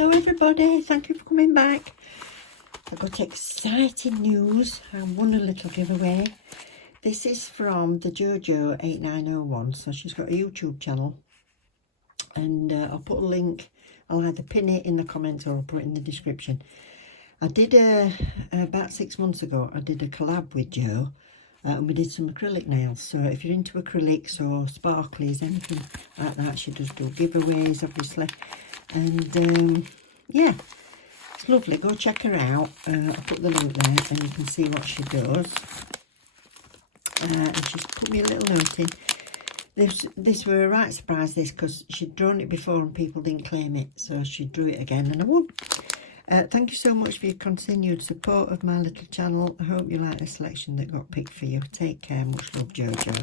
Hello everybody, thank you for coming back. I've got exciting news. I won a little giveaway. This is from TheJoJo8901, so she's got a YouTube channel, and I'll put a link. I'll either pin it in the comments or I'll put it in the description. I did about 6 months ago, I did a collab with Jo, and we did some acrylic nails. So if you're into acrylics or sparklies, anything like that, she does do giveaways obviously. And yeah, it's lovely. Go check her out. I'll put the link there and you can see what she does. And she's put me a little note in. This were a right surprise, this, because she'd drawn it before and people didn't claim it, so she drew it again and I won. Thank you so much for your continued support of my little channel. I hope you like the selection that got picked for you. Take care. Much love, Jojo.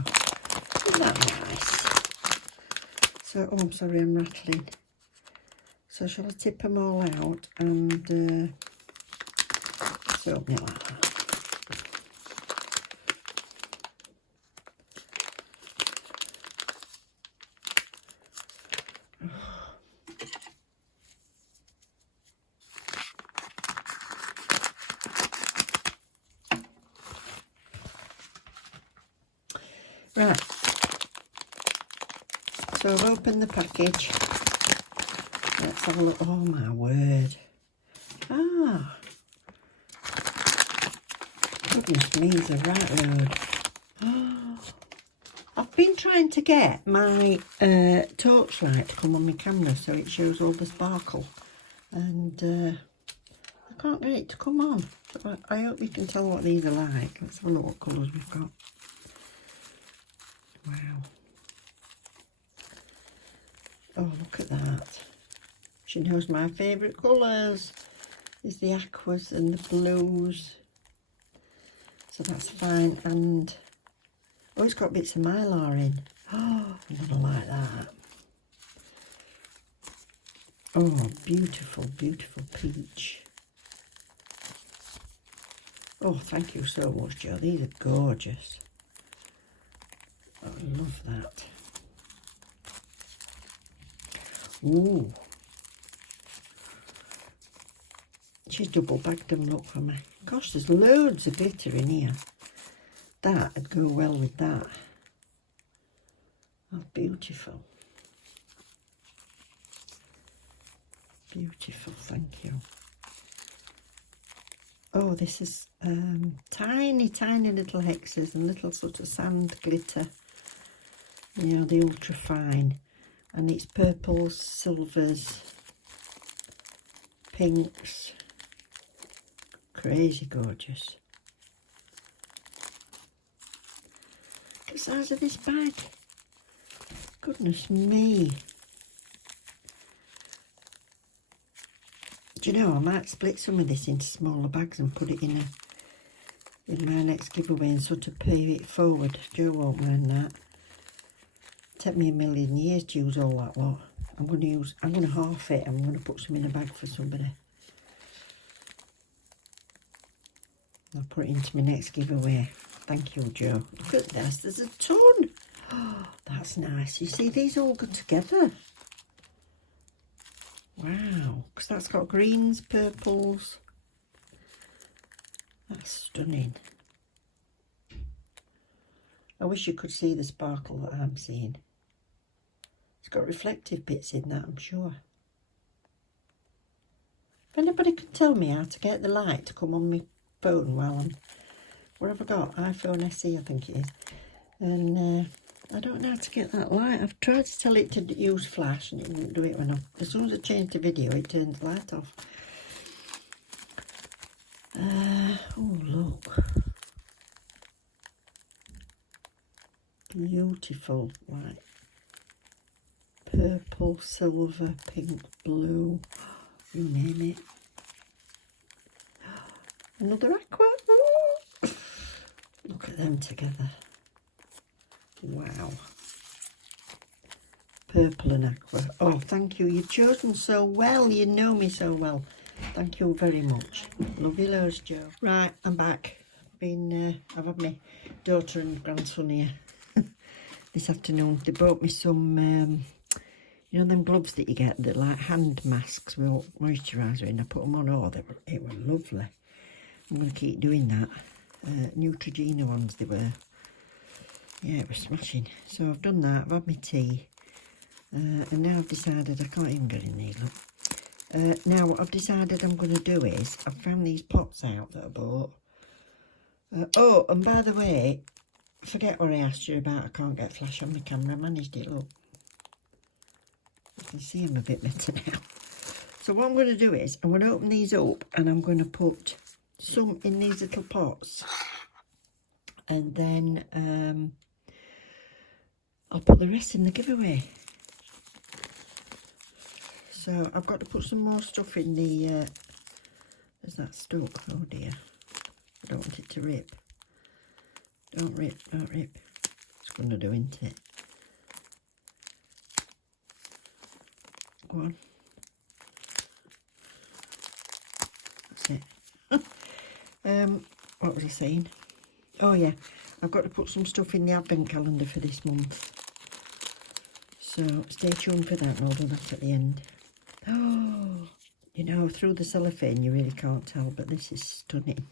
Isn't that nice? So, oh, I'm sorry, I'm rattling. So shall I tip them all out and soak me like that? Right, so I've opened the package. Let's have a look. Oh my word. Ah, goodness me, it's a right load. Oh, I've been trying to get my torchlight to come on my camera so it shows all the sparkle, and I can't get it to come on. So I hope you can tell what these are like. Let's have a look what colours we've got. Wow. Oh, look at that. She knows my favourite colours is the aquas and the blues. So that's fine. And, oh, it's got bits of mylar in. Oh, I'm going to like that. Oh, beautiful, beautiful peach. Oh, thank you so much, Jo. These are gorgeous. I love that. Ooh. She's double bagged them, look, for me. Gosh, there's loads of glitter in here. That would go well with that. Oh, beautiful. Beautiful, thank you. Oh, this is tiny, tiny little hexes and little sort of sand glitter. You know, the ultra fine. And it's purples, silvers, pinks. Crazy gorgeous. Look at the size of this bag. Goodness me. Do you know, I might split some of this into smaller bags and put it in my next giveaway and sort of pay it forward. Jo won't mind that. Take me a million years to use all that lot. I'm going to half it. I'm going to put some in a bag for somebody. I'll put it into my next giveaway. Thank you, Jo. Look at this. There's a ton. Oh, that's nice. You see, these all go together. Wow. Because that's got greens, purples. That's stunning. I wish you could see the sparkle that I'm seeing. It's got reflective bits in that, I'm sure. If anybody can tell me how to get the light to come on my phone while I'm... What have I got? iPhone SE, I think it is. And I don't know how to get that light. I've tried to tell it to use flash and it won't do it when as soon as I change the video, it turns the light off. Oh, look. Beautiful, like purple, silver, pink, blue, you name it. Another aqua. Ooh. Look at them together. Wow. Purple and aqua. Oh, thank you. You've chosen so well. You know me so well. Thank you very much. Love you loads, Jo. Right, I'm back. I've had my daughter and grandson here this afternoon. They brought me some You know them gloves that you get, that like hand masks with moisturiser in. I put them on, oh, it were lovely. I'm going to keep doing that. Neutrogena ones they were. Yeah, it was smashing. So I've done that, I've had my tea. And now I've decided, I can't even get in there, look. Now what I've decided I'm going to do is, I've found these pots out that I bought. Oh, and by the way, forget what I asked you about, I can't get flash on my camera, I managed it, look. You can see them a bit better now. So what I'm going to do is, I'm going to open these up and I'm going to put some in these little pots. And then I'll put the rest in the giveaway. So I've got to put some more stuff in the, is that stuck? Oh dear. I don't want it to rip. Don't rip, don't rip. It's going to do, isn't it? Go on. That's it. What was I saying? Oh yeah, I've got to put some stuff in the advent calendar for this month. So stay tuned for that, and I'll do that at the end. Oh, you know, through the cellophane you really can't tell, but this is stunning.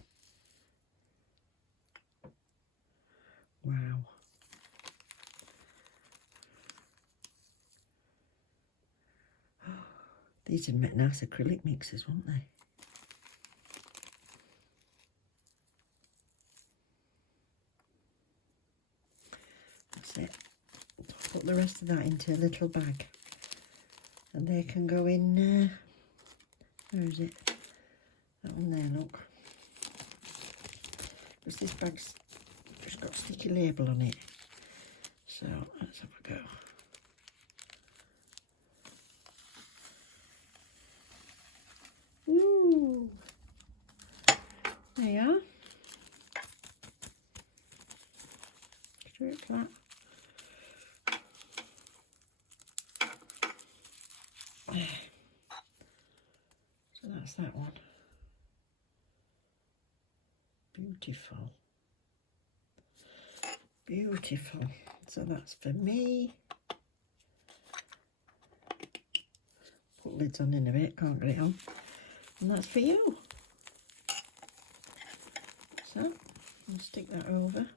Wow. These would make nice acrylic mixes, wouldn't they? That's it. Put the rest of that into a little bag. And they can go in, where is it? That one there, look. Because this bag's just got a sticky label on it. So, let's have a go. Ooh. There you are. Straight flat. So that's that one. Beautiful. Beautiful. So that's for me. Put lids on in a bit, can't get it on. And that's for you. So, I'll stick that over.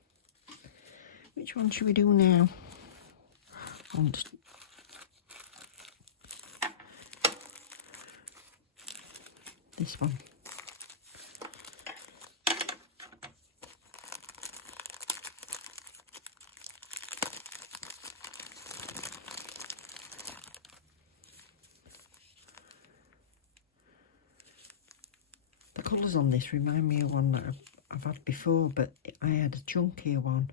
Which one should we do now? This one. The colours on this remind me of one that I've had before, but I had a chunkier one.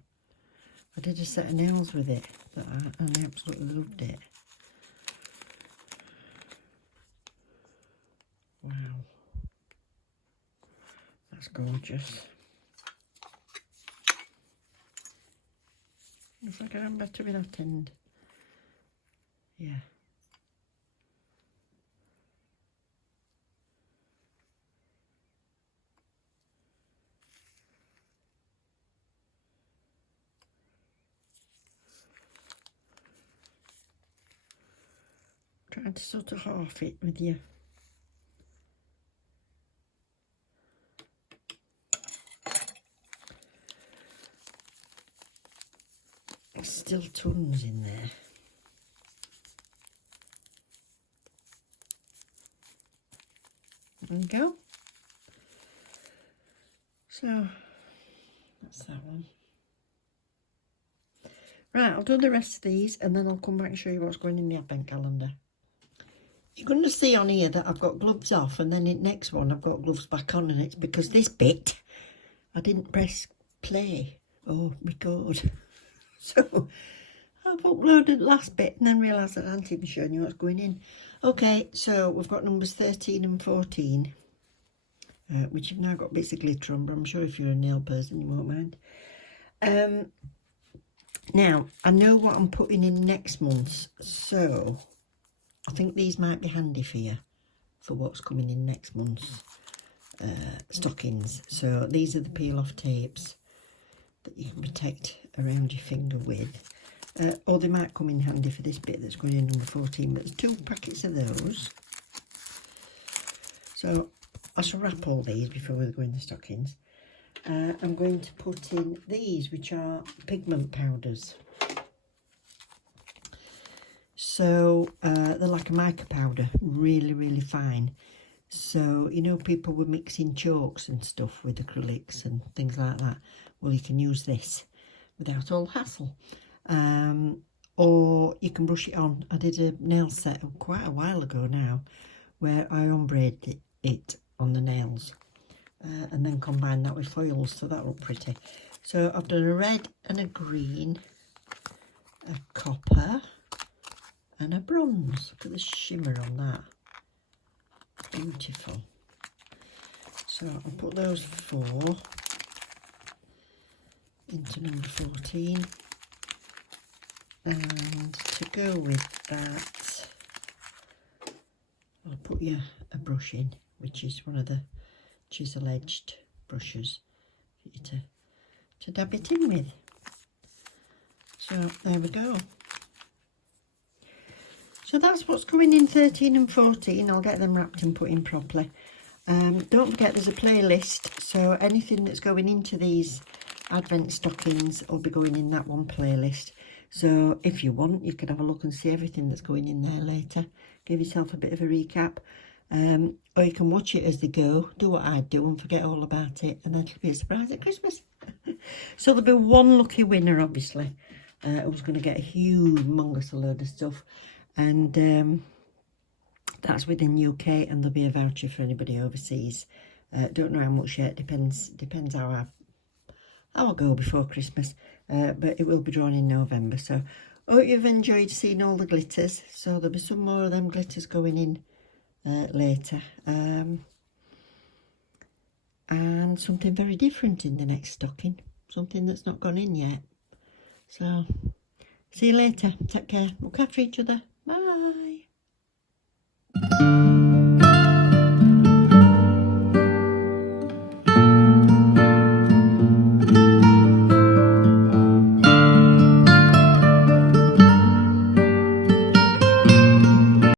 I did a set of nails with it, and I absolutely loved it. Wow. That's gorgeous. Looks like I'm better with that end. Yeah. Trying to sort of half it with you. There's still tons in there. There we go. So that's that one. Right, I'll do the rest of these and then I'll come back and show you what's going in the advent calendar. You're going to see on here that I've got gloves off, and then in the next one I've got gloves back on, and it's because this bit I didn't press play or record. So I've uploaded the last bit and then realised that I hadn't even shown you what's going in. Okay, so we've got numbers 13 and 14, which have now got bits of glitter on, but I'm sure if you're a nail person you won't mind. Now, I know what I'm putting in next month's, so I think these might be handy for you for what's coming in next month's stockings. So these are the peel off tapes that you can protect around your finger with. or they might come in handy for this bit that's going in number 14, but there's 2 packets of those. So I shall wrap all these before we go in the stockings. I'm going to put in these, which are pigment powders. So they're like a mica powder, really, really fine. So, you know, people were mixing chalks and stuff with acrylics and things like that. Well, you can use this without all hassle. Or you can brush it on. I did a nail set quite a while ago now where I ombreed it on the nails and then combined that with foils, so that looked pretty. So I've done a red and a green, a copper and a bronze. Look at the shimmer on that. Beautiful. So I'll put those 4 into number 14, and to go with that I'll put you a brush in, which is one of the chisel edged brushes for you to dab it in with. So there we go. So that's what's going in 13 and 14. I'll get them wrapped and put in properly. Don't forget there's a playlist, so anything that's going into these advent stockings will be going in that one playlist. So if you want, you can have a look and see everything that's going in there later. Give yourself a bit of a recap. Or you can watch it as they go, do what I do and forget all about it, and then it'll be a surprise at Christmas. So there'll be one lucky winner, obviously, who's going to get a humongous load of stuff. And that's within UK, and there'll be a voucher for anybody overseas. Don't know how much yet, depends how I go before Christmas, but it will be drawn in November. So I hope you've enjoyed seeing all the glitters. So there'll be some more of them glitters going in later, and something very different in the next stocking, something that's not gone in yet. So see you later, take care, look after each other, bye.